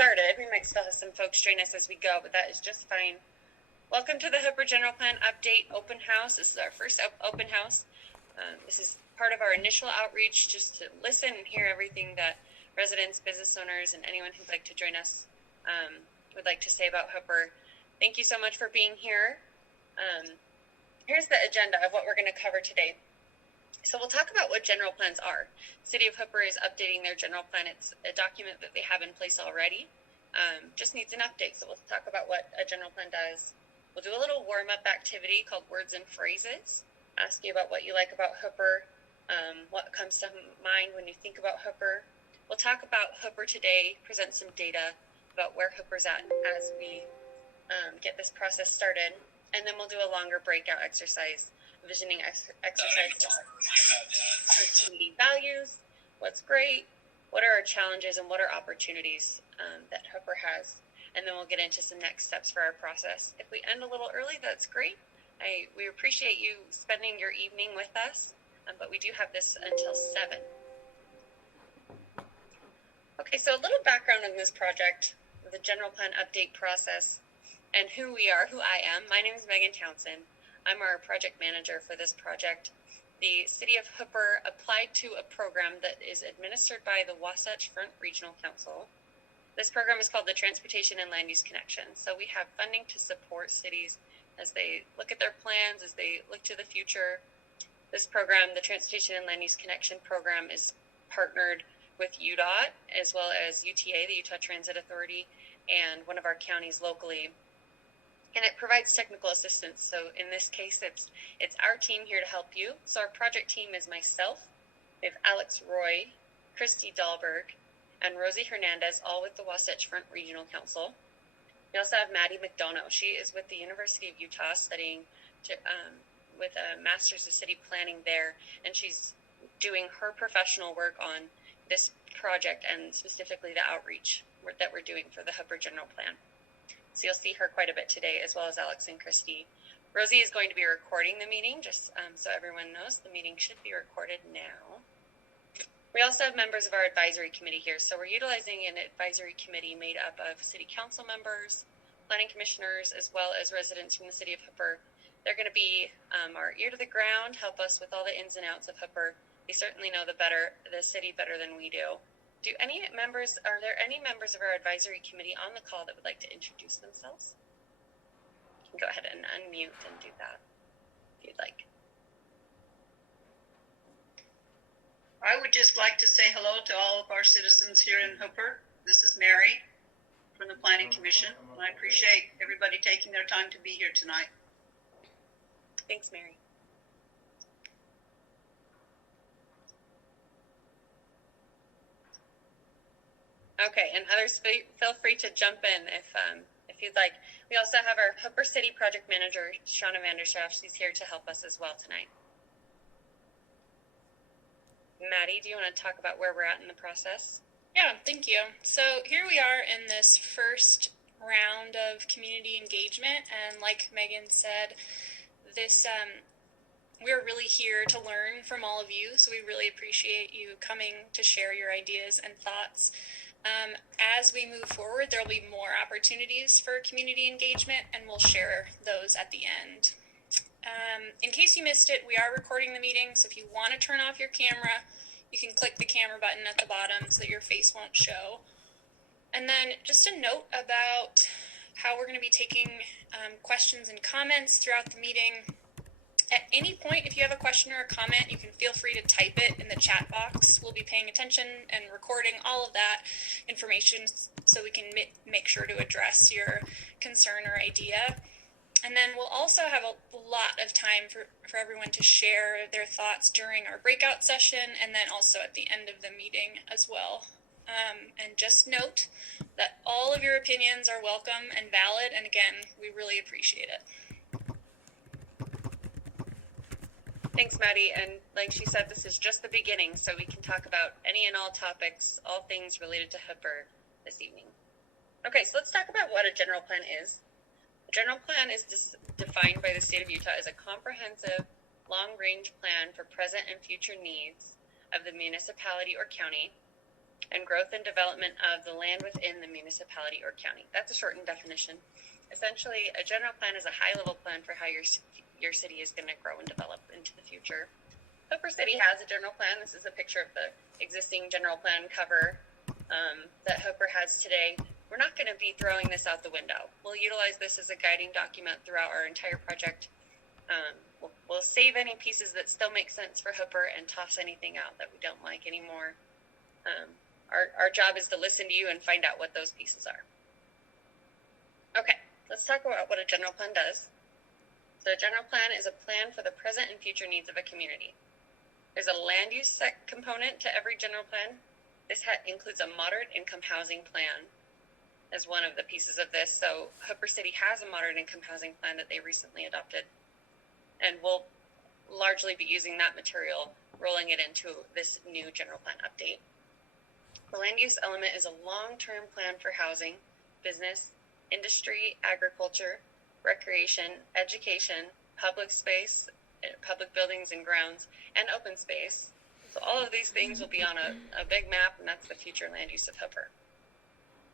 started. We might still have some folks join us as we go, but that is just fine. Welcome to the Hooper General Plan Update Open House. This is our first open house. This is part of our initial outreach, just to listen and hear everything that residents, business owners, and anyone who'd like to join us would like to say about Hooper. Thank you so much for being here. Here's the agenda of what we're going to cover today. So we'll talk about what general plans are. City of Hooper is updating their general plan. It's a document that they have in place already. Just needs an update. So we'll talk about what a general plan does. We'll do a little warm-up activity called Words and Phrases. Ask you about what you like about Hooper, what comes to mind when you think about Hooper. We'll talk about Hooper today, present some data about where Hooper's at as we get this process started. And then we'll do a longer breakout exercise, visioning exercise our community values, what's great, what are our challenges, and what are opportunities that Hooper has. And then we'll get into some next steps for our process. If we end a little early, that's great. We appreciate you spending your evening with us, but we do have this until 7. Okay, so a little background on this project, the general plan update process, and who we are, who I am. My name is Megan Townsend. I'm our project manager for this project. The City of Hooper applied to a program that is administered by the Wasatch Front Regional Council. This program is called the Transportation and Land Use Connection. So we have funding to support cities as they look at their plans, as they look to the future. This program, the Transportation and Land Use Connection program, is partnered with UDOT as well as UTA, the Utah Transit Authority, and one of our counties locally. And it provides technical assistance. So in this case, it's our team here to help you. So our project team is myself, we have Alex Roy, Christy Dahlberg, and Rosie Hernandez, all with the Wasatch Front Regional Council. We also have Maddie McDonough. She is with the University of Utah studying with a master's of city planning there, and she's doing her professional work on this project and specifically the outreach that we're doing for the Hooper General Plan. So you'll see her quite a bit today, as well as Alex and Christy. Rosie is going to be recording the meeting, just so everyone knows the meeting should be recorded now. We also have members of our advisory committee here. So we're utilizing an advisory committee made up of city council members, planning commissioners, as well as residents from the City of Hooper. They're going to be our ear to the ground, help us with all the ins and outs of Hooper. They certainly know the city better than we do. Are there any members of our advisory committee on the call that would like to introduce themselves? You can go ahead and unmute and do that if you'd like. I would just like to say hello to all of our citizens here in Hooper. This is Mary from the Planning Commission, and I appreciate everybody taking their time to be here tonight. Thanks, Mary. Okay, and others feel free to jump in if you'd like. We also have our Hooper City Project Manager, Shauna Vanderschaft. She's here to help us as well tonight. Maddie, do you want to talk about where we're at in the process? Yeah, thank you. So here we are in this first round of community engagement, and like Megan said, we're really here to learn from all of you, so we really appreciate you coming to share your ideas and thoughts. As we move forward, there will be more opportunities for community engagement, and we'll share those at the end. In case you missed it, we are recording the meeting, so if you want to turn off your camera, you can click the camera button at the bottom so that your face won't show. And then just a note about how we're going to be taking questions and comments throughout the meeting. At any point, if you have a question or a comment, you can feel free to type it in the chat box. We'll be paying attention and recording all of that information so we can make sure to address your concern or idea. And then we'll also have a lot of time for everyone to share their thoughts during our breakout session and then also at the end of the meeting as well. And just note that all of your opinions are welcome and valid, and again, we really appreciate it. Thanks, Maddie. And like she said, this is just the beginning, so we can talk about any and all topics, all things related to Hooper this evening. Okay, so let's talk about what a general plan is. A general plan is defined by the state of Utah as a comprehensive, long-range plan for present and future needs of the municipality or county. and growth and development of the land within the municipality or county. That's a shortened definition. Essentially, a general plan is a high-level plan for how your city is going to grow and develop into the future. Hooper City has a general plan. This is a picture of the existing general plan cover that Hooper has today. We're not going to be throwing this out the window. We'll utilize this as a guiding document throughout our entire project. We'll save any pieces that still make sense for Hooper and toss anything out that we don't like anymore. Our job is to listen to you and find out what those pieces are. Okay, let's talk about what a general plan does. So a general plan is a plan for the present and future needs of a community. There's a land use component to every general plan. This includes a moderate income housing plan as one of the pieces of this. So Hooper City has a moderate income housing plan that they recently adopted, and we'll largely be using that material, rolling it into this new general plan update. The land use element is a long-term plan for housing, business, industry, agriculture, recreation, education, public space, public buildings and grounds, and open space. So all of these things will be on a big map, and that's the future land use of Hooper.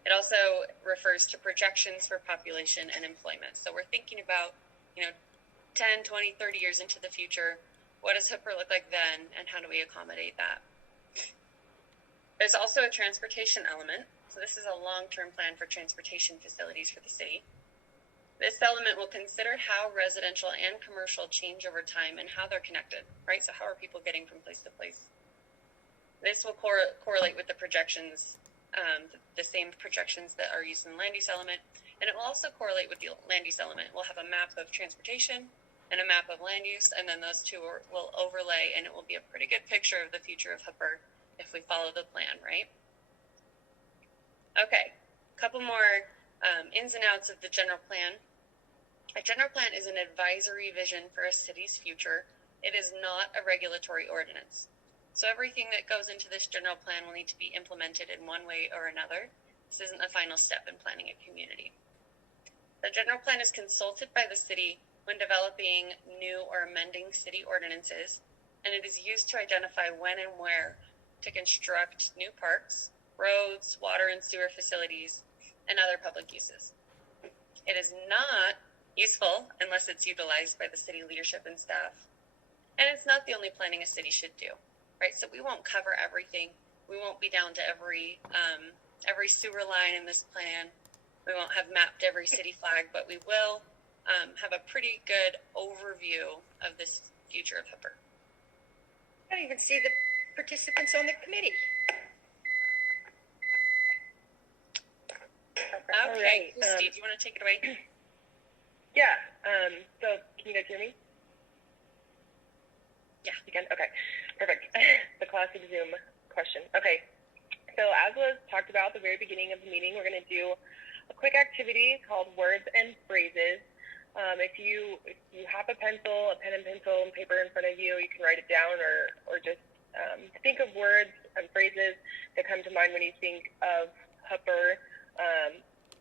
It also refers to projections for population and employment. So we're thinking about, 10, 20, 30 years into the future, what does Hooper look like then, and how do we accommodate that? There's also a transportation element. So this is a long-term plan for transportation facilities for the city. This element will consider how residential and commercial change over time and how they're connected, right? So how are people getting from place to place? This will correlate with the projections, the same projections that are used in the land use element, and it will also correlate with the land use element. We'll have a map of transportation and a map of land use, and then those two will overlay, and it will be a pretty good picture of the future of Hooper if we follow the plan, right? Okay, a couple more ins and outs of the general plan. A general plan is an advisory vision for a city's future. It is not a regulatory ordinance. So everything that goes into this general plan will need to be implemented in one way or another. This isn't the final step in planning a community. The general plan is consulted by the city when developing new or amending city ordinances, and it is used to identify when and where to construct new parks, roads, water and sewer facilities, and other public uses. It is not useful unless it's utilized by the city leadership and staff. And it's not the only planning a city should do, right? So we won't cover everything. We won't be down to every sewer line in this plan. We won't have mapped every city flag, but we will have a pretty good overview of this future of Hooper. I don't even see the participants on the committee. Okay, right, Christy, do you want to take it away? Yeah, so can you guys hear me? Yeah. You can? Okay, perfect. The classic Zoom question. Okay, so as was talked about at the very beginning of the meeting, we're going to do a quick activity called Words and Phrases. If you have a pen and pencil and paper in front of you, you can write it down or just think of words and phrases that come to mind when you think of Hooper.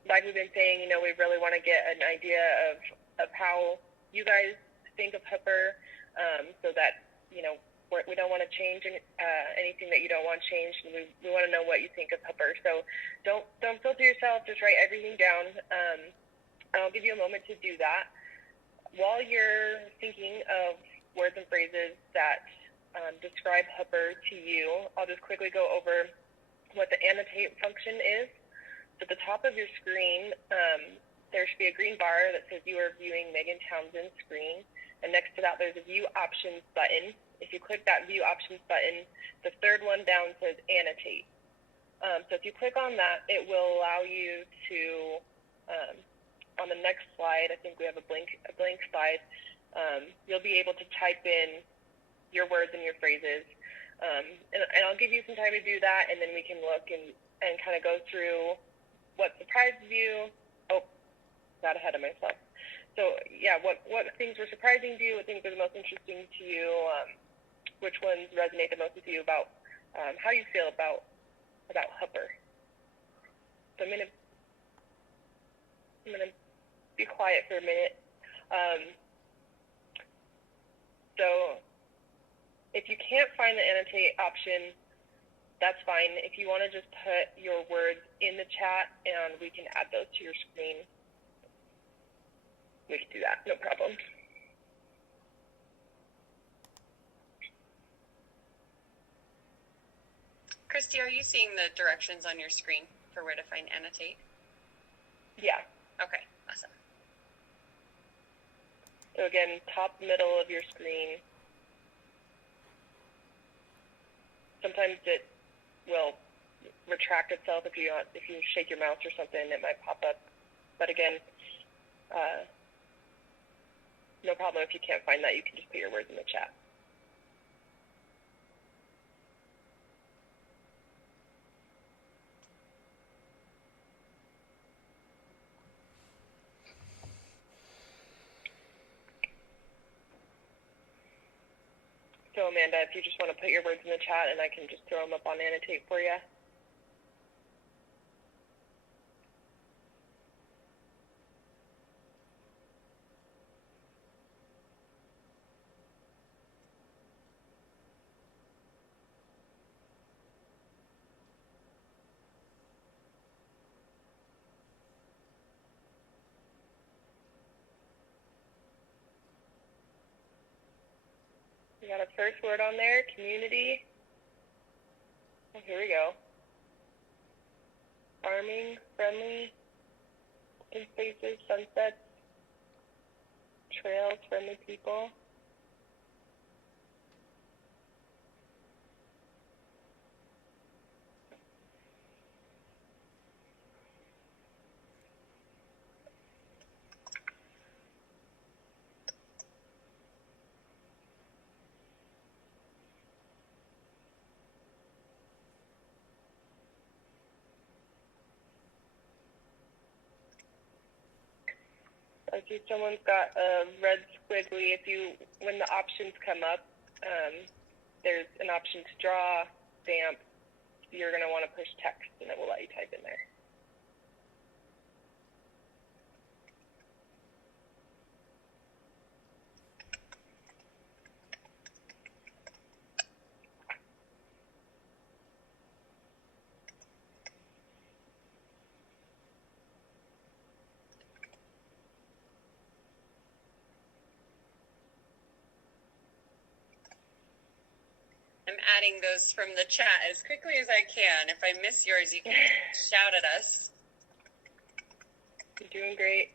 Like we've been saying, we really want to get an idea of how you guys think of Hooper, so that, we don't want to change anything that you don't want changed. And we want to know what you think of Hooper. So don't filter yourself, just write everything down. I'll give you a moment to do that. While you're thinking of words and phrases that describe Hooper to you, I'll just quickly go over what the annotate function is. At the top of your screen, there should be a green bar that says you are viewing Megan Townsend's screen. And next to that, there's a View Options button. If you click that View Options button, the third one down says Annotate. So if you click on that, it will allow you to, on the next slide, I think we have a blank slide, you'll be able to type in your words and your phrases. And I'll give you some time to do that, and then we can look and kind of go through what surprised you. Oh, got ahead of myself. So yeah, what things were surprising to you, what things were the most interesting to you, which ones resonate the most with you about how you feel about Hooper. So I'm gonna be quiet for a minute. So if you can't find the annotate option, that's fine. If you want to just put your words in the chat and we can add those to your screen, we can do that, no problem. Christy, are you seeing the directions on your screen for where to find annotate? Yeah. Okay, awesome. So again, top middle of your screen. Sometimes it will retract itself if you shake your mouse or something, it might pop up. But again, no problem if you can't find that. You can just put your words in the chat. So Amanda, if you just want to put your words in the chat and I can just throw them up on Annotate for you. We got a first word on there, community. Oh, here we go. Farming, friendly, open spaces, sunsets, trails, friendly people. I see someone's got a red squiggly. When the options come up, there's an option to draw, stamp. You're going to want to push text, and it will let you type in there. I'm adding those from the chat as quickly as I can. If I miss yours, you can shout at us. You're doing great.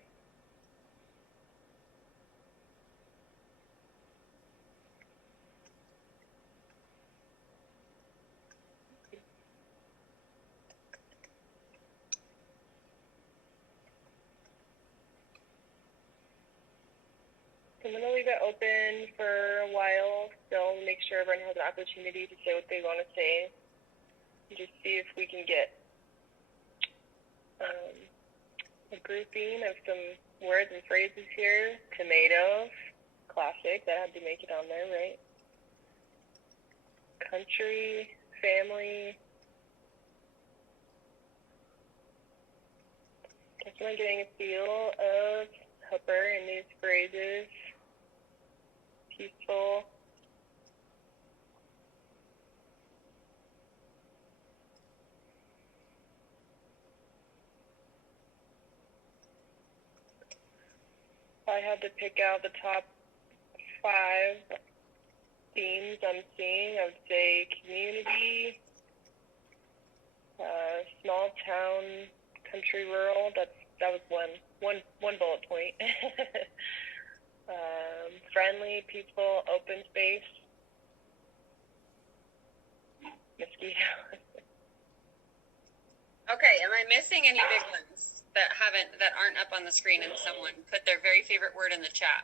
I'm going to leave it open for a while still, make sure everyone has an opportunity to say what they want to say. And just see if we can get a grouping of some words and phrases here. Tomatoes, classic, that had to make it on there, right? Country, family. Definitely getting a feel of Hooper in these phrases. Peaceful. If I had to pick out the top 5 themes I'm seeing, I would say community, small town, country, rural. That was one bullet point. Friendly, peaceful, open space, mosquito. Okay, am I missing any big ones that aren't up on the screen and someone put their very favorite word in the chat?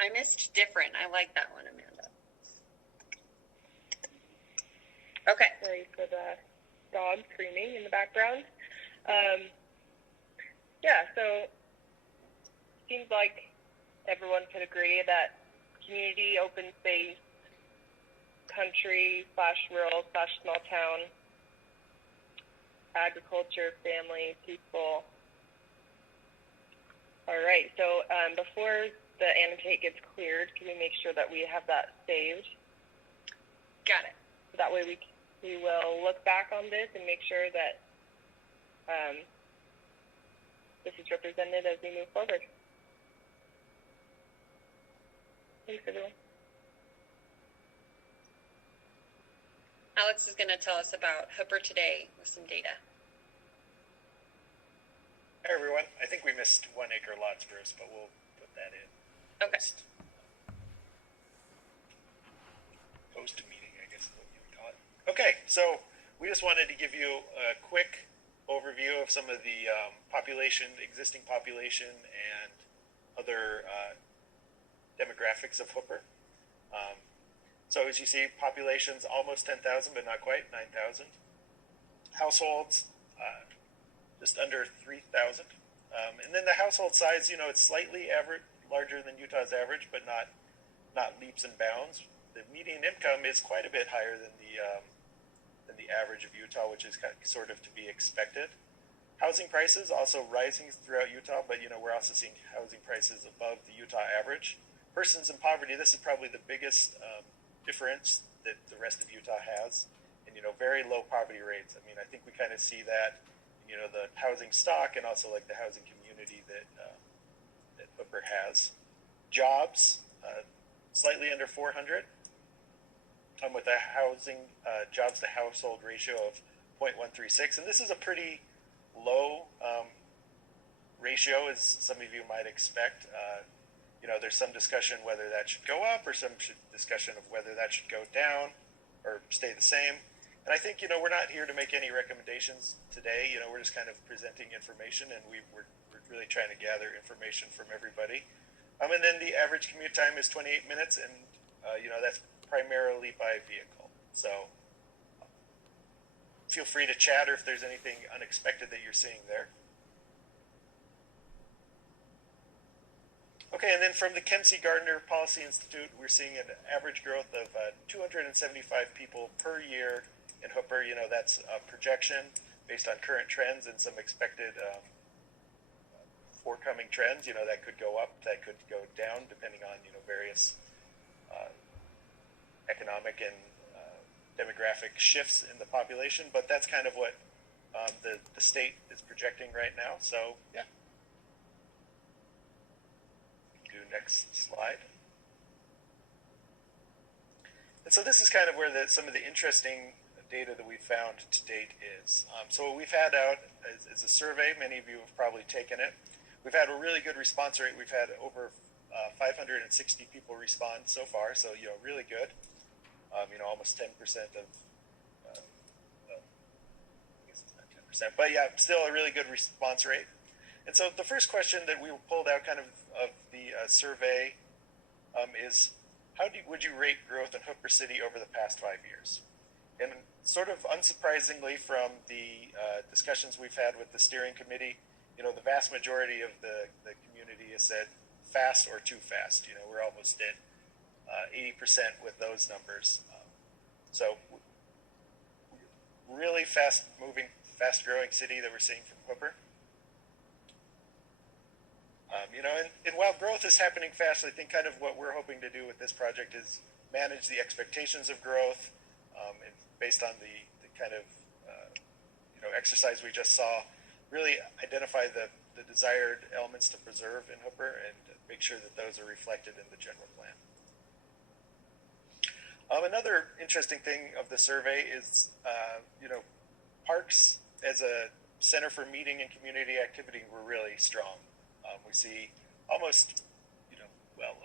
I missed different. I like that one, Amanda. Okay. Sorry for the dog screaming in the background. Yeah, so seems like everyone could agree that community, open space, country / rural / small town, agriculture, family, peaceful. All right, so before the annotate gets cleared, can we make sure that we have that saved? Got it. So that way we will look back on this and make sure that this is represented as we move forward. Thanks, everyone. Alex is going to tell us about Hooper today with some data. Hi everyone. I think we missed 1 acre lots first, but we'll put that in. Okay. Post meeting, I guess is what you would call it. Okay, so we just wanted to give you a quick overview of some of the existing population and other demographics of Hooper. So as you see, population's almost 10,000, but not quite, 9,000. Households, just under 3,000. And then the household size, it's slightly larger than Utah's average, but not leaps and bounds. The median income is quite a bit higher than the average of Utah, which is sort of to be expected. Housing prices also rising throughout Utah, but we're also seeing housing prices above the Utah average. Persons in poverty, this is probably the biggest difference that the rest of Utah has, and very low poverty rates. I mean, I think we kind of see that, the housing stock and also like the housing community that Hooper has. Jobs, slightly under 400, with a housing jobs to household ratio of 0.136, and this is a pretty low ratio, as some of you might expect. There's some discussion whether that should go up, or some discussion of whether that should go down or stay the same. And I think, we're not here to make any recommendations today. We're just kind of presenting information, and we're really trying to gather information from everybody. And then the average commute time is 28 minutes, and, that's primarily by vehicle. So feel free to chat, or if there's anything unexpected that you're seeing there. Okay, and then from the Kempsey Gardner Policy Institute, we're seeing an average growth of 275 people per year in Hooper. That's a projection based on current trends and some expected forthcoming trends. That could go up, that could go down, depending on various economic and demographic shifts in the population. But that's kind of what the state is projecting right now. So yeah. Next slide. And so this is kind of where some of the interesting data that we found to date is. So what we've had out is a survey. Many of you have probably taken it. We've had a really good response rate. We've had over 560 people respond so far, so really good. Almost 10% of, I guess it's not 10%, but yeah, still a really good response rate. And so the first question that we pulled out kind of the survey is, would you rate growth in Hooper City over the past 5 years? And sort of unsurprisingly from the discussions we've had with the steering committee, the vast majority of the community has said fast or too fast. We're almost at 80% with those numbers. So really fast moving, fast growing city that we're seeing from Hooper. And while growth is happening fast, I think kind of what we're hoping to do with this project is manage the expectations of growth, and based on the kind of exercise we just saw, really identify the desired elements to preserve in Hooper and make sure that those are reflected in the general plan. Another interesting thing of the survey is, parks as a center for meeting and community activity were really strong. We see almost,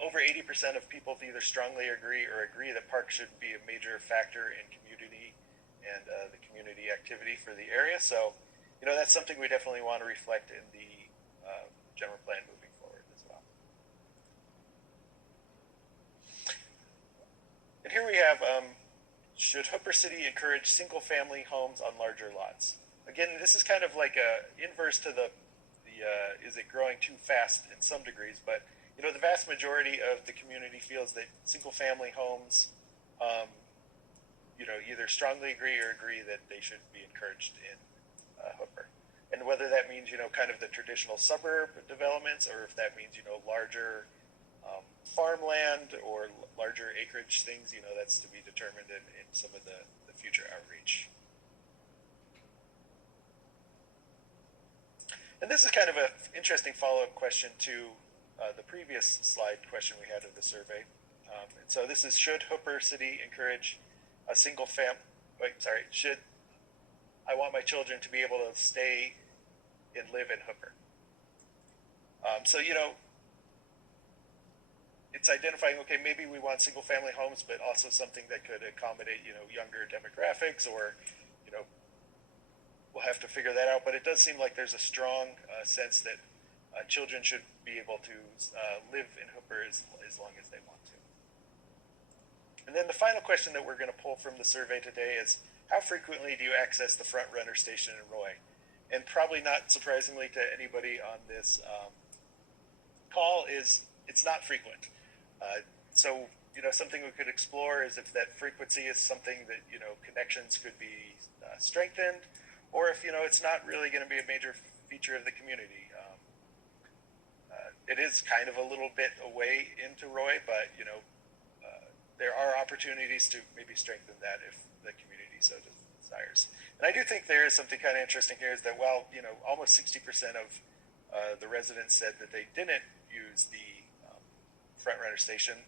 over 80% of people either strongly agree or agree that parks should be a major factor in community and the community activity for the area. So, that's something we definitely want to reflect in the general plan moving forward as well. And here we have, should Hooper City encourage single-family homes on larger lots? Again, this is kind of like a inverse to the is it growing too fast in some degrees, but the vast majority of the community feels that single-family homes, either strongly agree or agree that they should be encouraged in Hooper. And whether that means kind of the traditional suburb developments, or if that means larger farmland or larger acreage things, that's to be determined in some of the future outreach. And this is kind of an interesting follow-up question to the previous slide question we had of the survey. And so this is, should Hooper City encourage a single should I want my children to be able to stay and live in Hooper? So, it's identifying, okay, maybe we want single family homes, but also something that could accommodate, younger demographics, or, we'll have to figure that out. But it does seem like there's a strong sense that children should be able to live in Hooper as long as they want to. And then the final question that we're going to pull from the survey today is, how frequently do you access the Front Runner Station in Roy? And probably not surprisingly to anybody on this call is, it's not frequent. So, something we could explore is if that frequency is something that, connections could be strengthened, or if, it's not really going to be a major feature of the community. It is kind of a little bit away into Roy, but, there are opportunities to maybe strengthen that if the community so desires. And I do think there is something kind of interesting here, is that while, almost 60% of the residents said that they didn't use the Front Runner Station,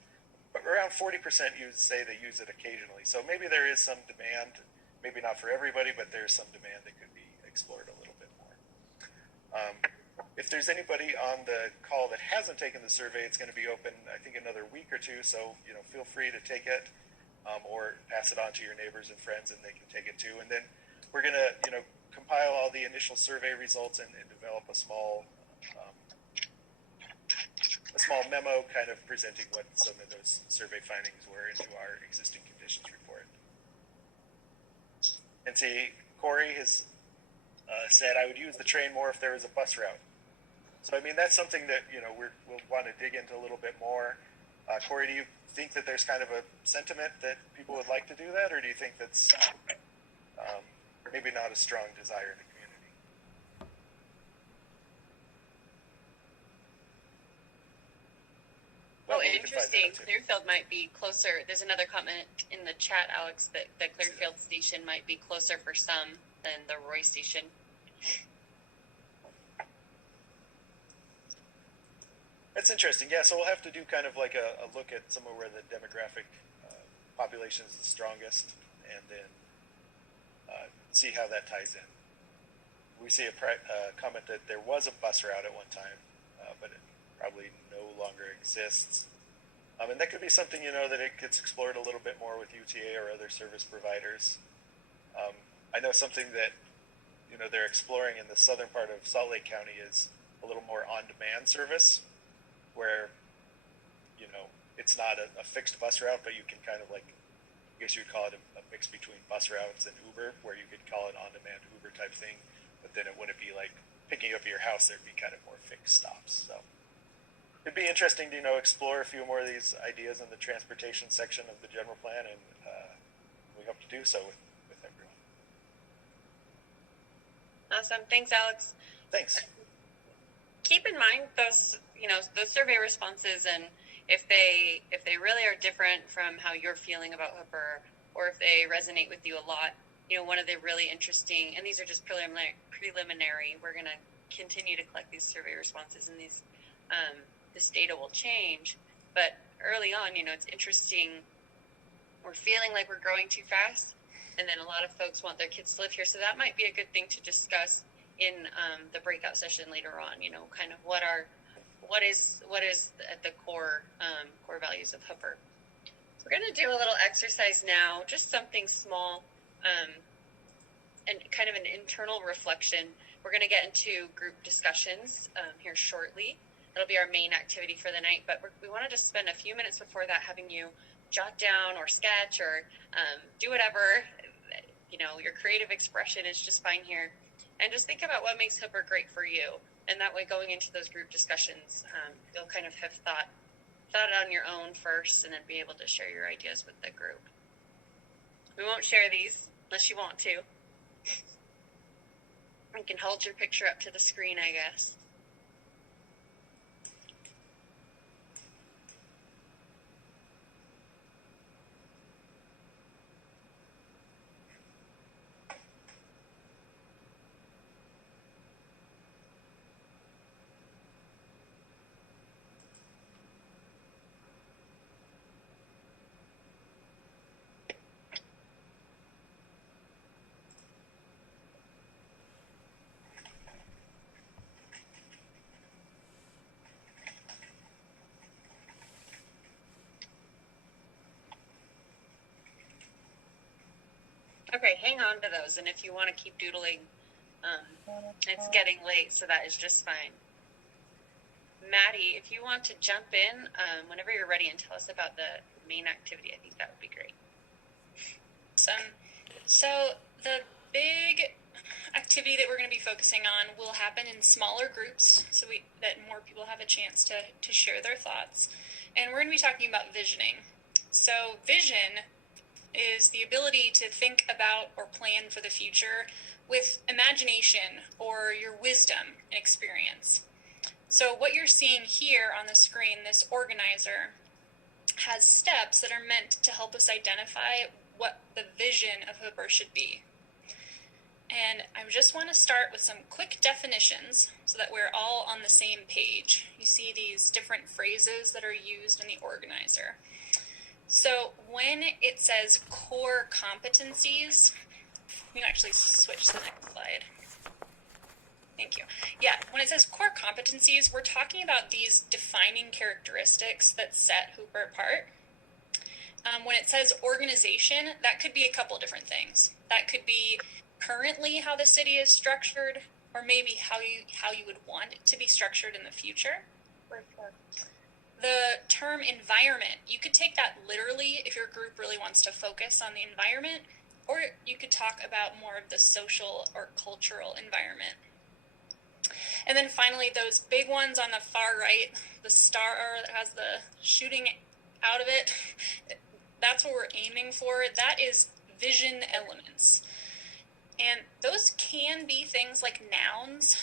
but around 40% say they use it occasionally. So maybe there is some demand, maybe not for everybody, but there's some demand that could be explored a little bit more. If there's anybody on the call that hasn't taken the survey, it's going to be open, I think, another week or two. So, feel free to take it, or pass it on to your neighbors and friends, and they can take it too. And then we're going to, compile all the initial survey results and develop a small memo kind of presenting what some of those survey findings were into our existing conditions report. And see, Corey has said, I would use the train more if there was a bus route. So, I mean, that's something that, we'll want to dig into a little bit more. Corey, do you think that there's kind of a sentiment that people would like to do that, or do you think that's maybe not a strong desire in the community? Oh, interesting. Clearfield might be closer. There's another comment in the chat, Alex, that the Clearfield station might be closer for some than the Roy station. That's interesting. Yeah, so we'll have to do kind of like a look at some of where the demographic population is the strongest, and then see how that ties in. We see a comment that there was a bus route at one time, but it probably no longer exists. And that could be something, that it gets explored a little bit more with UTA or other service providers. I know something that, they're exploring in the southern part of Salt Lake County is a little more on-demand service, where, it's not a fixed bus route, but you can kind of like, I guess you would call it a mix between bus routes and Uber, where you could call it on-demand Uber type thing, but then it wouldn't be like picking you up at your house. There'd be kind of more fixed stops. So it'd be interesting to, explore a few more of these ideas in the transportation section of the general plan, and we hope to do so with everyone. Awesome. Thanks, Alex. Thanks. Keep in mind those survey responses, and if they really are different from how you're feeling about Hooper, or if they resonate with you a lot, one of the really interesting, and these are just preliminary, we're going to continue to collect these survey responses, and this data will change, but early on, it's interesting, we're feeling like we're growing too fast, and then a lot of folks want their kids to live here, so that might be a good thing to discuss in the breakout session later on. Kind of what is at the core values of Hooper. So we're going to do a little exercise now, just something small, and kind of an internal reflection. We're going to get into group discussions here shortly. That'll be our main activity for the night, but we want to just spend a few minutes before that having you jot down or sketch or do whatever. Your creative expression is just fine here. And just think about what makes Hooper great for you. And that way, going into those group discussions, you'll kind of have thought it on your own first, and then be able to share your ideas with the group. We won't share these unless you want to. You can hold your picture up to the screen, I guess. Okay, hang on to those, and if you want to keep doodling, it's getting late, so that is just fine. Maddie, if you want to jump in whenever you're ready and tell us about the main activity, I think that would be great. Awesome. So the big activity that we're going to be focusing on will happen in smaller groups, so that more people have a chance to share their thoughts. And we're going to be talking about visioning. So vision is the ability to think about or plan for the future with imagination or your wisdom and experience. So what you're seeing here on the screen, this organizer has steps that are meant to help us identify what the vision of Hooper should be. And I just want to start with some quick definitions so that we're all on the same page. You see these different phrases that are used in the organizer. So when it says core competencies, you can actually switch to the next slide. Thank you. Yeah, when it says core competencies, we're talking about these defining characteristics that set Hooper apart. When it says organization, that could be a couple different things. That could be currently how the city is structured, or maybe how you would want it to be structured in the future. The term environment, you could take that literally if your group really wants to focus on the environment, or you could talk about more of the social or cultural environment. And then finally, those big ones on the far right, the star that has the shooting out of it, that's what we're aiming for. That is vision elements. And those can be things like nouns,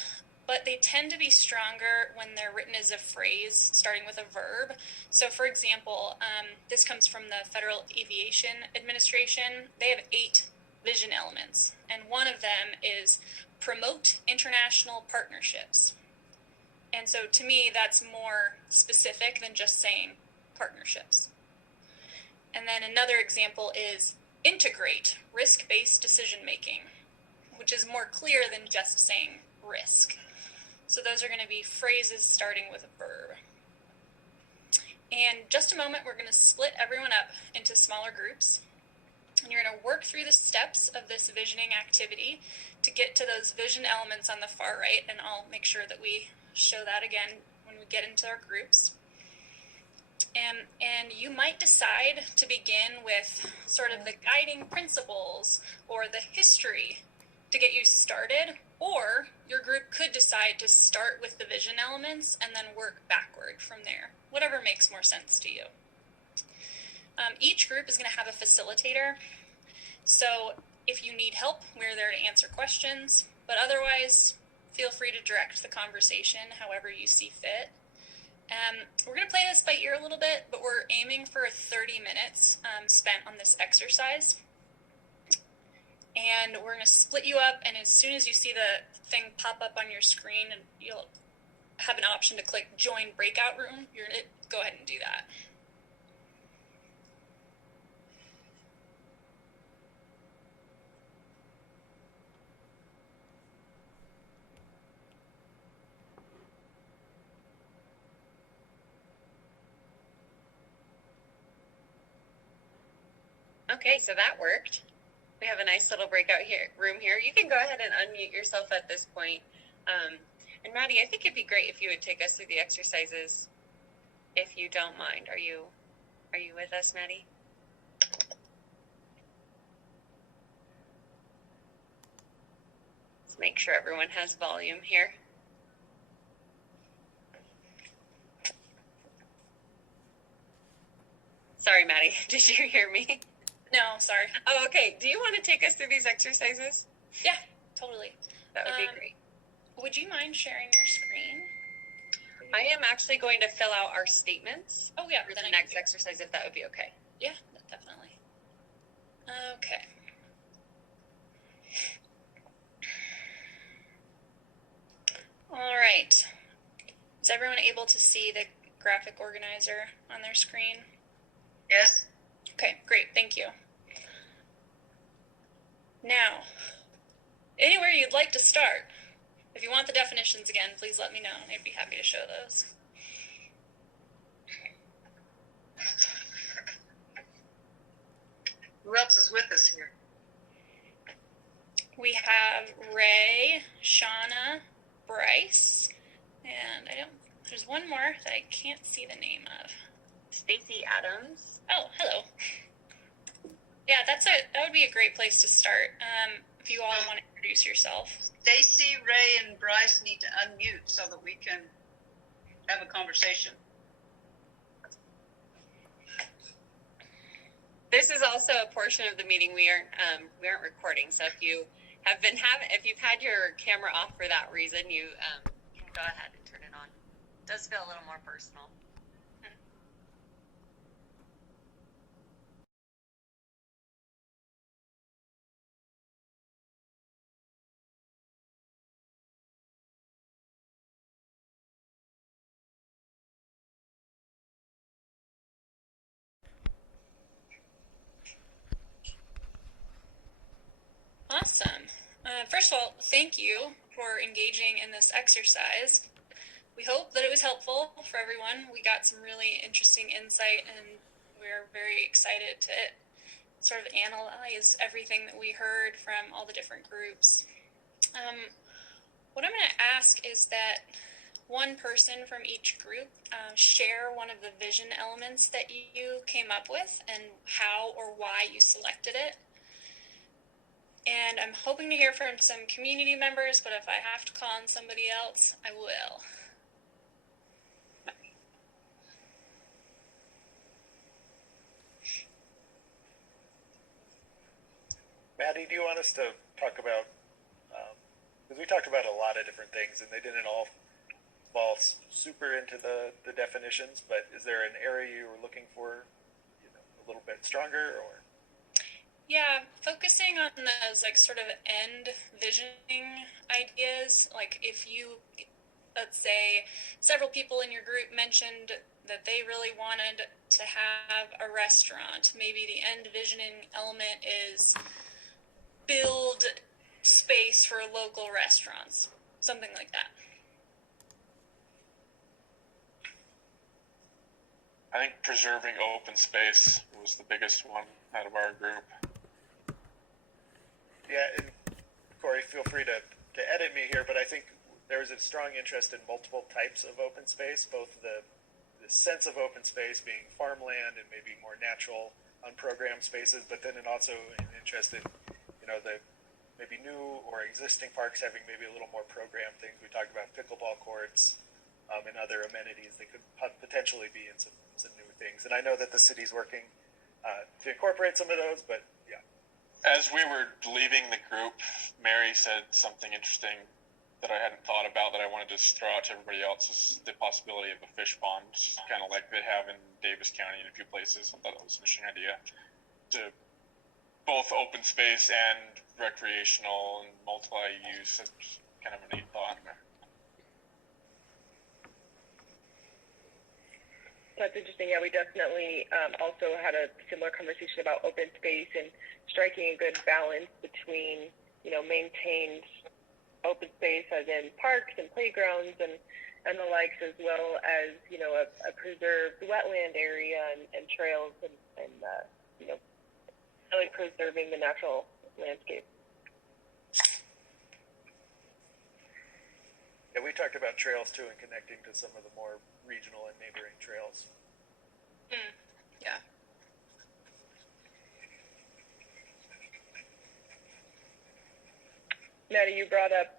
but they tend to be stronger when they're written as a phrase starting with a verb. So for example, this comes from the Federal Aviation Administration. They have 8 vision elements, and one of them is promote international partnerships. And so to me, that's more specific than just saying partnerships. And then another example is integrate risk-based decision-making, which is more clear than just saying risk. So those are going to be phrases starting with a verb. And just a moment, we're going to split everyone up into smaller groups. And you're going to work through the steps of this visioning activity to get to those vision elements on the far right. And I'll make sure that we show that again when we get into our groups. And you might decide to begin with sort of the guiding principles or the history to get you started, or your group could decide to start with the vision elements and then work backward from there, whatever makes more sense to you. Each group is going to have a facilitator, so if you need help, we're there to answer questions, but otherwise, feel free to direct the conversation however you see fit. We're going to play this by ear a little bit, but we're aiming for 30 minutes spent on this exercise. And we're going to split you up, and as soon as you see the thing pop up on your screen, and you'll have an option to click join breakout room, you're going to go ahead and do that. Okay, so that worked. We have a nice little breakout room here. You can go ahead and unmute yourself at this point. And Maddie, I think it'd be great if you would take us through the exercises, if you don't mind. Are you with us, Maddie? Let's make sure everyone has volume here. Sorry, Maddie, did you hear me? No, sorry. Oh, okay. Do you want to take us through these exercises? Yeah, totally. That would be great. Would you mind sharing your screen? I am actually going to fill out our statements Oh, yeah. for the next exercise, if that would be okay. Yeah, definitely. Okay. All right. Is everyone able to see the graphic organizer on their screen? Yes. Okay, great. Thank you. Now, anywhere you'd like to start. If you want the definitions again, please let me know. I'd be happy to show those. Who else is with us here? we have Ray, Shauna, Bryce, and there's one more that I can't see the name of. Stacy Adams. Oh, hello. Yeah, that would be a great place to start. If you all want to introduce yourself. Stacy, Ray, and Bryce need to unmute so that we can have a conversation. This is also a portion of the meeting we aren't recording. So if you've had your camera off for that reason, you can go ahead and turn it on. It does feel a little more personal. Awesome. First of all, thank you for engaging in this exercise. We hope that it was helpful for everyone. We got some really interesting insight, and we're very excited to sort of analyze everything that we heard from all the different groups. What I'm going to ask is that one person from each group share one of the vision elements that you came up with and how or why you selected it. And I'm hoping to hear from some community members, but if I have to call on somebody else, I will. Maddie, do you want us to talk about, because we talked about a lot of different things and they didn't all fall super into the definitions, but is there an area you were looking for, a little bit stronger, or? Yeah, focusing on those like sort of end visioning ideas, like if you, let's say several people in your group mentioned that they really wanted to have a restaurant, maybe the end visioning element is build space for local restaurants, something like that. I think preserving open space was the biggest one out of our group. Yeah, and Corey, feel free to edit me here, but I think there was a strong interest in multiple types of open space, both the sense of open space being farmland and maybe more natural, unprogrammed spaces, but then also an interest in, the maybe new or existing parks having maybe a little more programmed things. We talked about pickleball courts and other amenities that could potentially be in some new things. And I know that the city's working to incorporate some of those, but yeah. As we were leaving the group, Mary said something interesting that I hadn't thought about that I wanted to throw out to everybody else, is the possibility of a fish pond, kind of like they have in Davis County and a few places. I thought that was an interesting idea, to both open space and recreational and multi-use. It's kind of a neat thought. That's interesting. Yeah, we definitely also had a similar conversation about open space and striking a good balance between, maintained open space as in parks and playgrounds and the likes, as well as, a preserved wetland area and trails and really preserving the natural landscape. Yeah, we talked about trails too and connecting to some of the more regional and neighboring trails. Yeah. Maddie, you brought up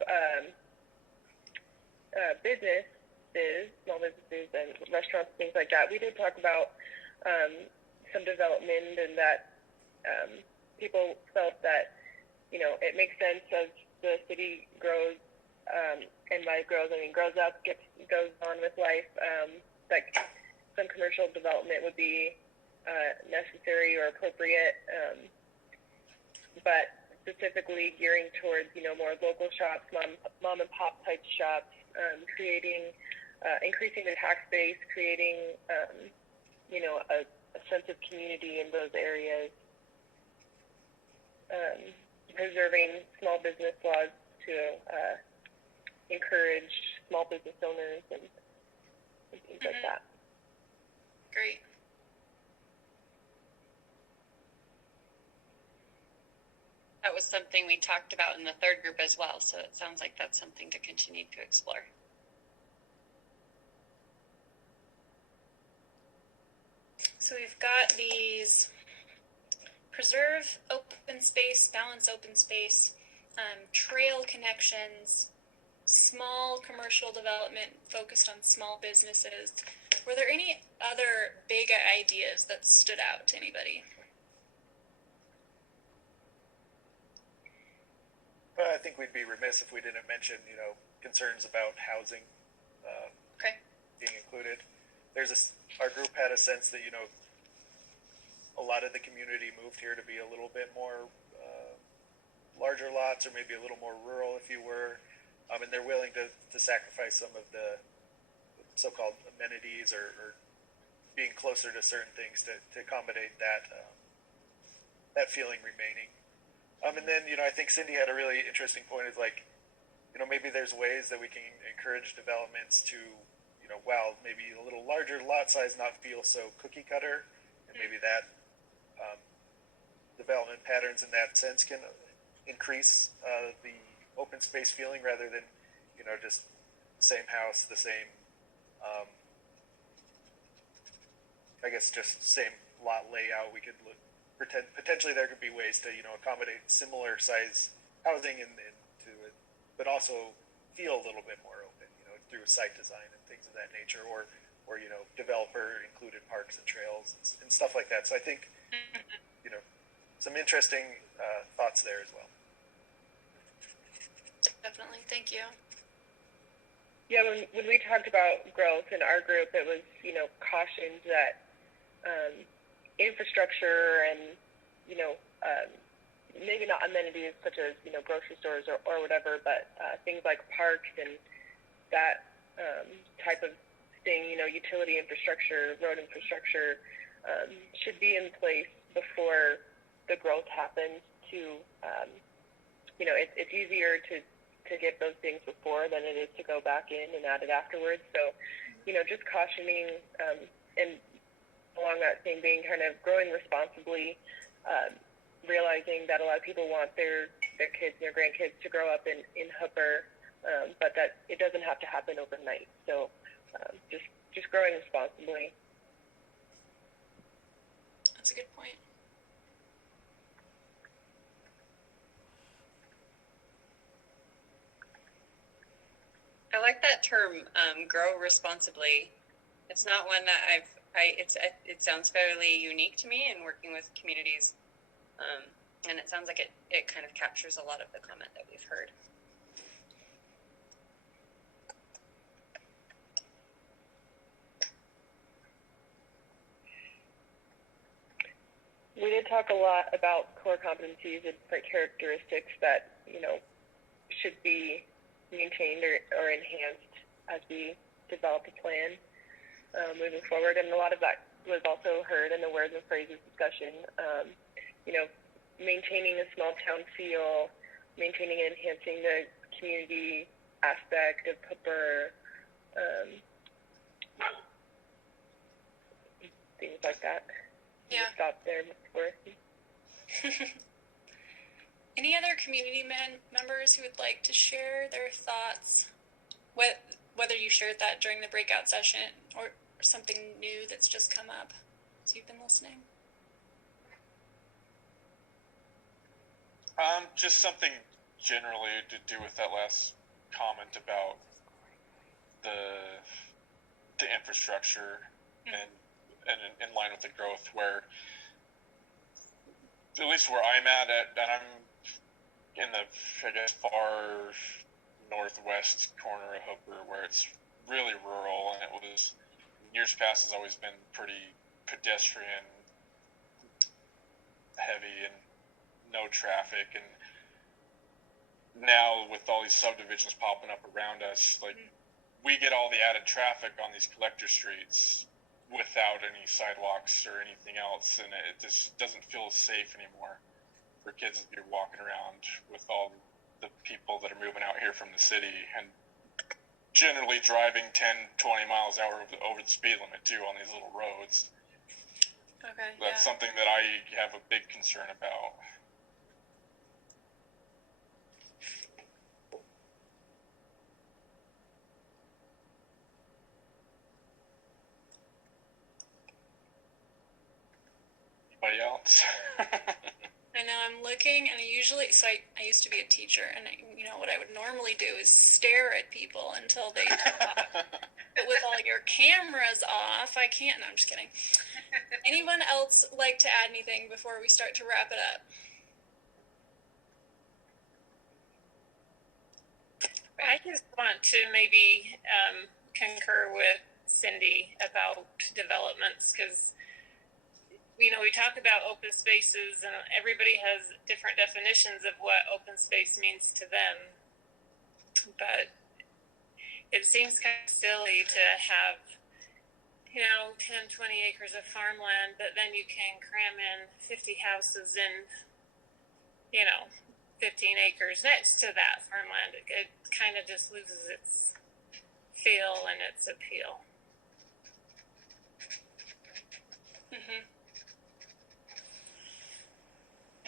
businesses, small businesses and restaurants, things like that. We did talk about some development and that people felt that, it makes sense as the city grows, and life grows, grows up, goes on with life, that some commercial development would be necessary or appropriate, but specifically gearing towards, more local shops, mom and pop type shops, increasing the tax base, creating, a sense of community in those areas, preserving small business laws to encourage small business owners and things like that. Great. that was something we talked about in the third group as well. So it sounds like that's something to continue to explore. So we've got these preserve open space, balance open space, trail connections, small commercial development focused on small businesses. Were there any other big ideas that stood out to anybody? I think we'd be remiss if we didn't mention, concerns about housing Okay. being included. Our group had a sense that, a lot of the community moved here to be a little bit more larger lots, or maybe a little more rural, if you were, and they're willing to sacrifice some of the so-called amenities or being closer to certain things to accommodate that feeling remaining. And then, I think Cindy had a really interesting point. Is like, maybe there's ways that we can encourage developments to, while maybe a little larger lot size not feel so cookie cutter, and maybe that development patterns in that sense can increase the open space feeling, rather than, just the same house, the same, I guess, just same lot layout. We could potentially there could be ways to, accommodate similar size housing into it, but also feel a little bit more open, through site design and things of that nature, or developer included parks and trails and stuff like that. So I think, some interesting thoughts there as well. Definitely. Thank you. Yeah, when we talked about growth in our group, it was, cautioned that infrastructure and, maybe not amenities such as, grocery stores or whatever, but things like parks and that type of thing, utility infrastructure, road infrastructure, should be in place before the growth happens to, it's easier to get those things before than it is to go back in and add it afterwards. So, just cautioning, and along that same vein, kind of growing responsibly, realizing that a lot of people want their kids and their grandkids to grow up in Hooper, but that it doesn't have to happen overnight. So just growing responsibly. That's a good point. I like that term, grow responsibly. It's not one that it sounds fairly unique to me in working with communities. And it sounds like it kind of captures a lot of the comment that we've heard. We did talk a lot about core competencies and different characteristics that, should be maintained or enhanced as we develop a plan moving forward. And a lot of that was also heard in the words and phrases discussion. Maintaining a small town feel, maintaining and enhancing the community aspect of Hooper, things like that. Yeah. Stop there before. Any other community members who would like to share their thoughts? Whether you shared that during the breakout session or something new that's just come up as you've been listening. Just something generally to do with that last comment about the infrastructure and in line with the growth, where at least where I'm at, and I'm in the, I guess, far northwest corner of Hooper, where it's really rural, and it was, in years past, has always been pretty pedestrian heavy and no traffic. And now with all these subdivisions popping up around us, like, we get all the added traffic on these collector streets without any sidewalks or anything else, and it just doesn't feel safe anymore for kids to be walking around with all the people that are moving out here from the city and generally driving 10-20 miles an hour over the speed limit too on these little roads. Okay. That's something that I have a big concern about. everybody else. I know I'm looking, and I used to be a teacher, and what I would normally do is stare at people until they talk. But with all your cameras off, I can't. No, I'm just kidding. Anyone else like to add anything before we start to wrap it up? I just want to maybe concur with Cindy about developments, because we talk about open spaces and everybody has different definitions of what open space means to them, but it seems kind of silly to have 10, 20 acres of farmland, but then you can cram in 50 houses in 15 acres next to that farmland. It kind of just loses its feel and its appeal. Mm-hmm.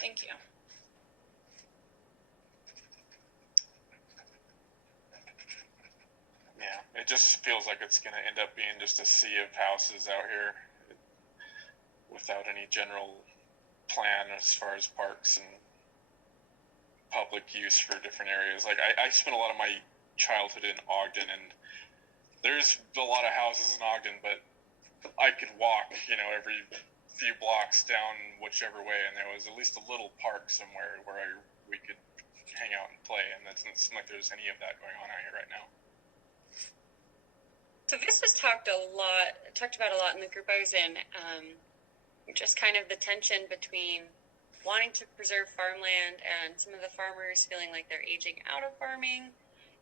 Thank you. Yeah, it just feels like it's going to end up being just a sea of houses out here without any general plan as far as parks and public use for different areas. Like I spent a lot of my childhood in Ogden, and there's a lot of houses in Ogden, but I could walk, every few blocks down whichever way, and there was at least a little park somewhere where we could hang out and play, and it doesn't seem like there's any of that going on out here right now. So this was talked about a lot in the group I was in. Just kind of the tension between wanting to preserve farmland and some of the farmers feeling like they're aging out of farming,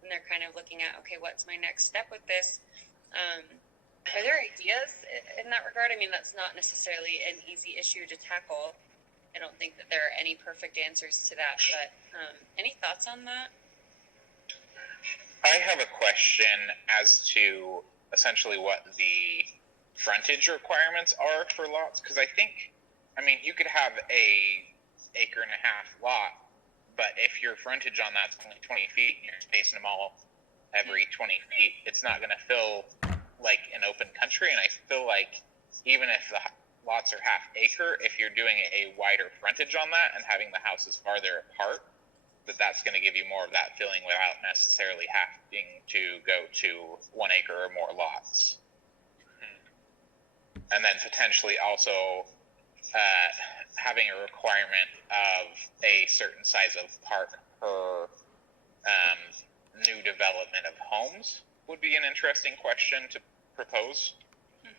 and they're kind of looking at, okay, what's my next step with this? Are there ideas in that regard? I mean, that's not necessarily an easy issue to tackle. I don't think that there are any perfect answers to that, but any thoughts on that? I have a question as to essentially what the frontage requirements are for lots, because you could have a 1.5 acre lot, but if your frontage on that's only 20 feet and you're spacing them all every 20 feet, it's not going to fill like an open country. And I feel like even if the lots are 1/2 acre, if you're doing a wider frontage on that and having the houses farther apart, that's going to give you more of that feeling without necessarily having to go to 1 acre or more lots. And then potentially also having a requirement of a certain size of park per new development of homes would be an interesting question to propose.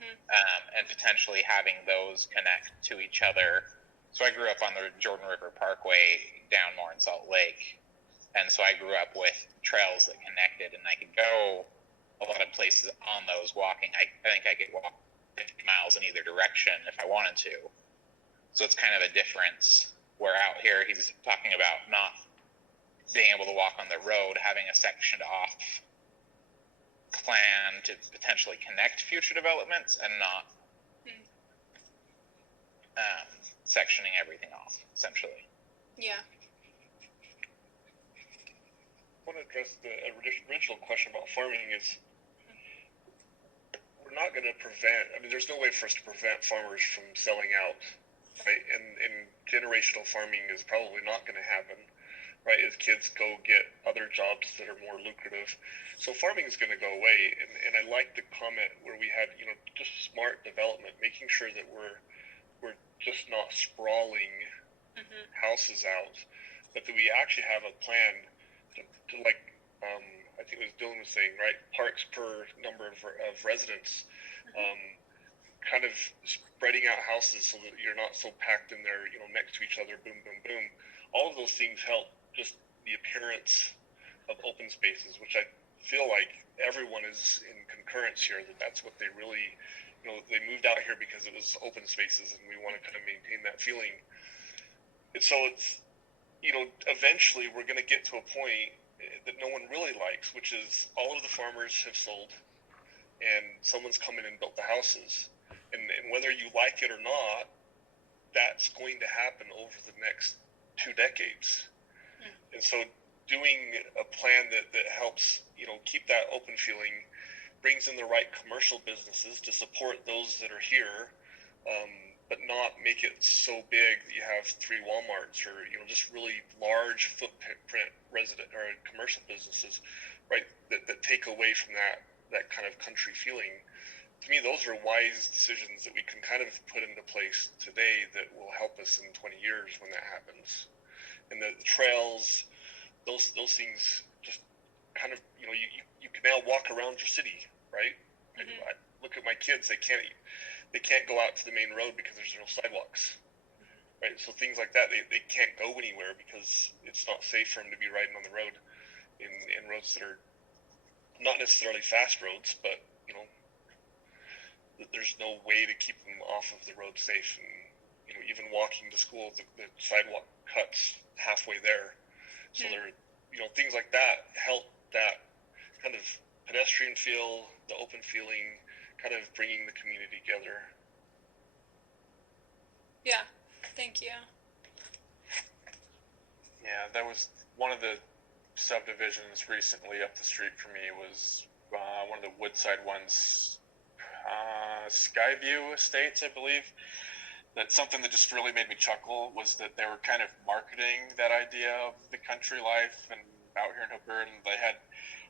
And potentially having those connect to each other. So I grew up on the Jordan River Parkway down more in Salt Lake, and so I grew up with trails that connected, and I could go a lot of places on those walking. I think I could walk 50 miles in either direction if I wanted to. So it's kind of a difference where out here he's talking about not being able to walk on the road, having a sectioned off plan to potentially connect future developments and not sectioning everything off, essentially. Yeah. I want to address the original question about farming is we're not going to there's no way for us to prevent farmers from selling out, right? And generational farming is probably not going to happen, right? As kids go get other jobs that are more lucrative. So farming is going to go away. And I like the comment where we had, just smart development, making sure that we're just not sprawling houses out, but that we actually have a plan to like, I think it was Dylan was saying, right? Parks per number of residents, kind of spreading out houses so that you're not so packed in there, next to each other, boom, boom, boom. All of those things help just the appearance of open spaces, which I feel like everyone is in concurrence here, that's what they really, they moved out here because it was open spaces and we want to kind of maintain that feeling. And so it's, eventually we're going to get to a point that no one really likes, which is all of the farmers have sold and someone's come in and built the houses. And whether you like it or not, that's going to happen over the next 2 decades. And so doing a plan that helps, keep that open feeling, brings in the right commercial businesses to support those that are here, but not make it so big that you have 3 Walmarts or just really large footprint resident or commercial businesses, right? That take away from that kind of country feeling. To me, those are wise decisions that we can kind of put into place today that will help us in 20 years when that happens. And the trails, those things just kind of you can now walk around your city, right? Mm-hmm. I look at my kids; they can't go out to the main road because there's no sidewalks, right? So things like that, they can't go anywhere because it's not safe for them to be riding on the road in roads that are not necessarily fast roads, but there's no way to keep them off of the road safe. And even walking to school, the sidewalk cuts halfway there. So there, things like that help that kind of pedestrian feel, the open feeling, kind of bringing the community together. Yeah, thank you. Yeah, that was one of the subdivisions recently up the street from me was one of the Woodside ones, Skyview Estates, I believe. That's something that just really made me chuckle was that they were kind of marketing that idea of the country life and out here in Hooper, and they had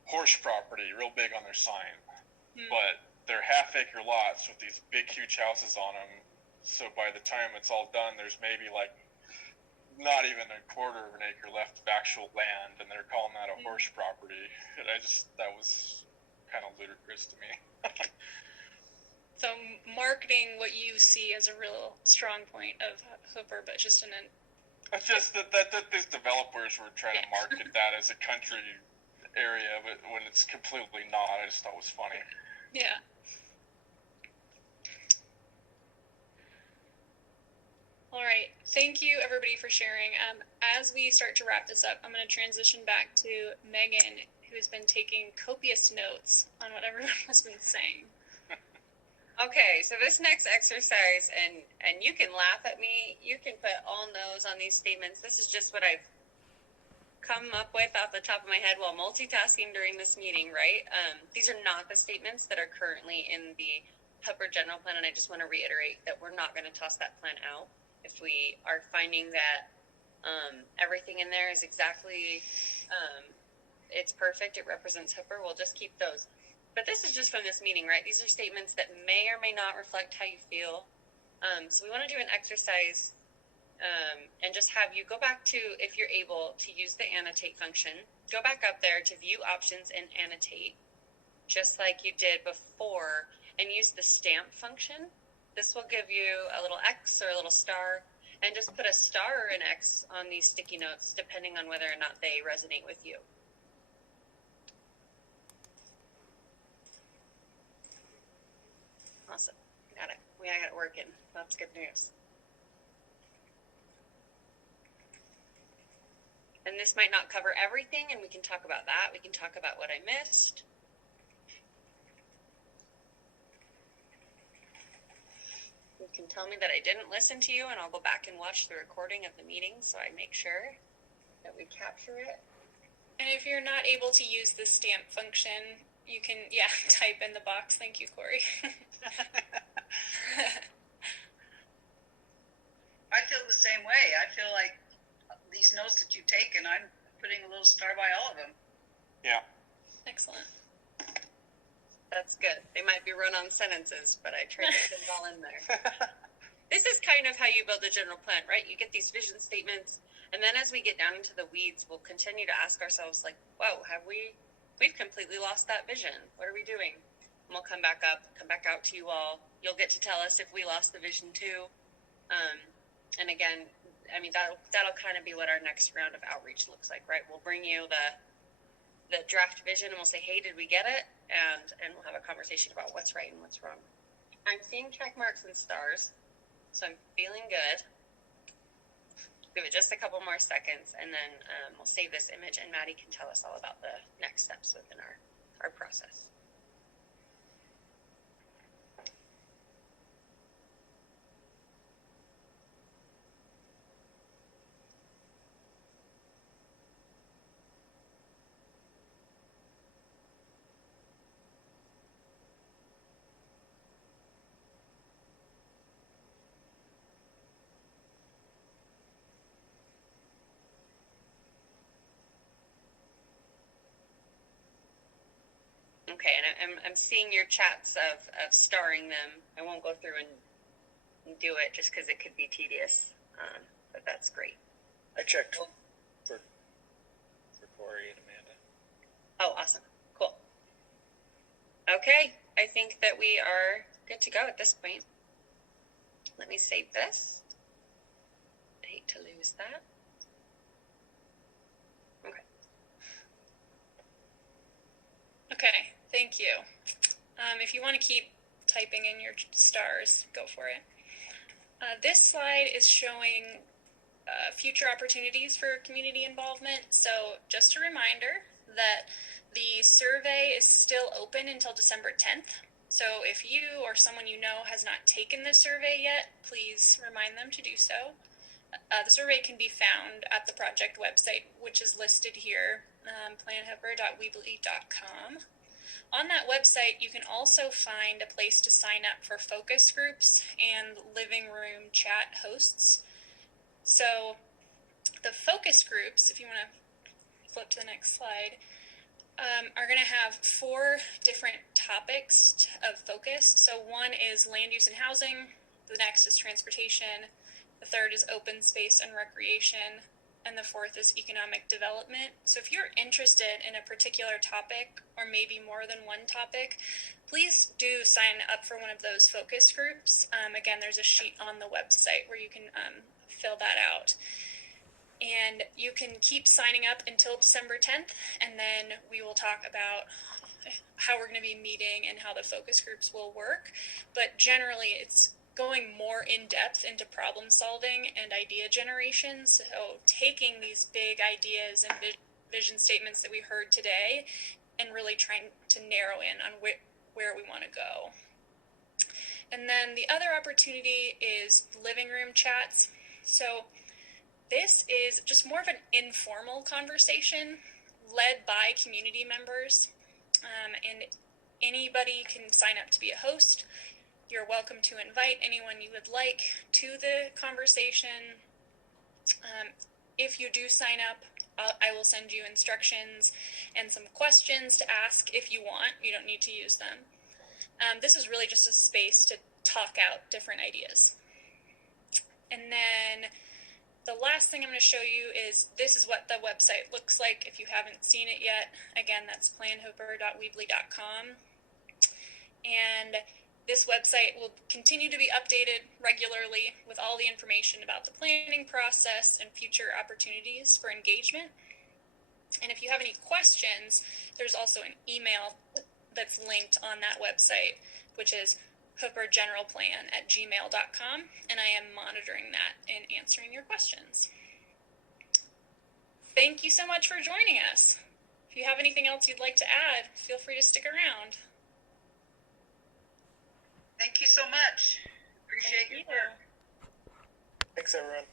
horse property real big on their sign, but they're half-acre lots with these big, huge houses on them. So by the time it's all done, there's maybe like not even a quarter of an acre left of actual land, and they're calling that a horse property. And that was kind of ludicrous to me. So marketing what you see as a real strong point of Hooper, but just in an... It's just that these developers were trying to market that as a country area, but when it's completely not, I just thought it was funny. Yeah. All right. Thank you, everybody, for sharing. As we start to wrap this up, I'm going to transition back to Megan, who has been taking copious notes on what everyone has been saying. Okay, so this next exercise, and you can laugh at me, you can put all no's on these statements. This is just what I've come up with off the top of my head while multitasking during this meeting, right? These are not the statements that are currently in the Hooper General Plan, and I just want to reiterate that we're not going to toss that plan out. If we are finding that everything in there is exactly, it's perfect, it represents Hooper, we'll just keep those. But this is just from this meeting, right? These are statements that may or may not reflect how you feel. So we want to do an exercise and just have you go back to, if you're able, to use the annotate function. Go back up there to view options and annotate, just like you did before, and use the stamp function. This will give you a little X or a little star, and just put a star or an X on these sticky notes, depending on whether or not they resonate with you. Awesome. Got it. I got it working. That's good news. And this might not cover everything, and we can talk about that. We can talk about what I missed. You can tell me that I didn't listen to you, and I'll go back and watch the recording of the meeting so I make sure that we capture it. And if you're not able to use the stamp function, you can, type in the box. Thank you, Corey. I feel the same way. I feel like these notes that you've taken, I'm putting a little star by all of them. Yeah. Excellent. That's good. They might be run-on sentences, but I tried to fit it all in there. This is kind of how you build a general plan, right? You get these vision statements, and then as we get down into the weeds, we'll continue to ask ourselves, like, whoa, we've completely lost that vision. What are we doing? And we'll come back up, come back out to you all. You'll get to tell us if we lost the vision too. And again, I mean, that'll kind of be what our next round of outreach looks like, right? We'll bring you the draft vision, and we'll say, hey, did we get it? And we'll have a conversation about what's right and what's wrong. I'm seeing check marks and stars, so I'm feeling good. Give it just a couple more seconds, and then we'll save this image, and Maddie can tell us all about the next steps within our process. Okay, and I'm seeing your chats of starring them. I won't go through and do it just because it could be tedious, but that's great. I checked for Corey and Amanda. Oh, awesome. Cool. Okay, I think that we are good to go at this point. Let me save this. I hate to lose that. Okay. Okay, thank you. If you want to keep typing in your stars, go for it. This slide is showing future opportunities for community involvement. So just a reminder that the survey is still open until December 10th. So if you or someone you know has not taken the survey yet, please remind them to do so. The survey can be found at the project website, which is listed here, planhooper.weebly.com. On that website, you can also find a place to sign up for focus groups and living room chat hosts. So the focus groups, if you want to flip to the next slide, are going to have 4 different topics of focus. So one is land use and housing, the next is transportation, the third is open space and recreation, and the fourth is economic development. So if you're interested in a particular topic, or maybe more than one topic, please do sign up for one of those focus groups. Again, there's a sheet on the website where you can fill that out. And you can keep signing up until December 10th, and then we will talk about how we're going to be meeting and how the focus groups will work. But generally, it's going more in depth into problem solving and idea generation. So taking these big ideas and vision statements that we heard today and really trying to narrow in on where we want to go. And then the other opportunity is living room chats. So this is just more of an informal conversation led by community members, and anybody can sign up to be a host. You're welcome to invite anyone you would like to the conversation. If you do sign up, I will send you instructions and some questions to ask if you want. You don't need to use them. This is really just a space to talk out different ideas. And then the last thing I'm going to show you is this is what the website looks like if you haven't seen it yet. Again, that's planhooper.weebly.com. And this website will continue to be updated regularly with all the information about the planning process and future opportunities for engagement. And if you have any questions, there's also an email that's linked on that website, which is hoopergeneralplan@gmail.com, and I am monitoring that and answering your questions. Thank you so much for joining us. If you have anything else you'd like to add, feel free to stick around. Thank you so much. Appreciate your work. Thanks, everyone.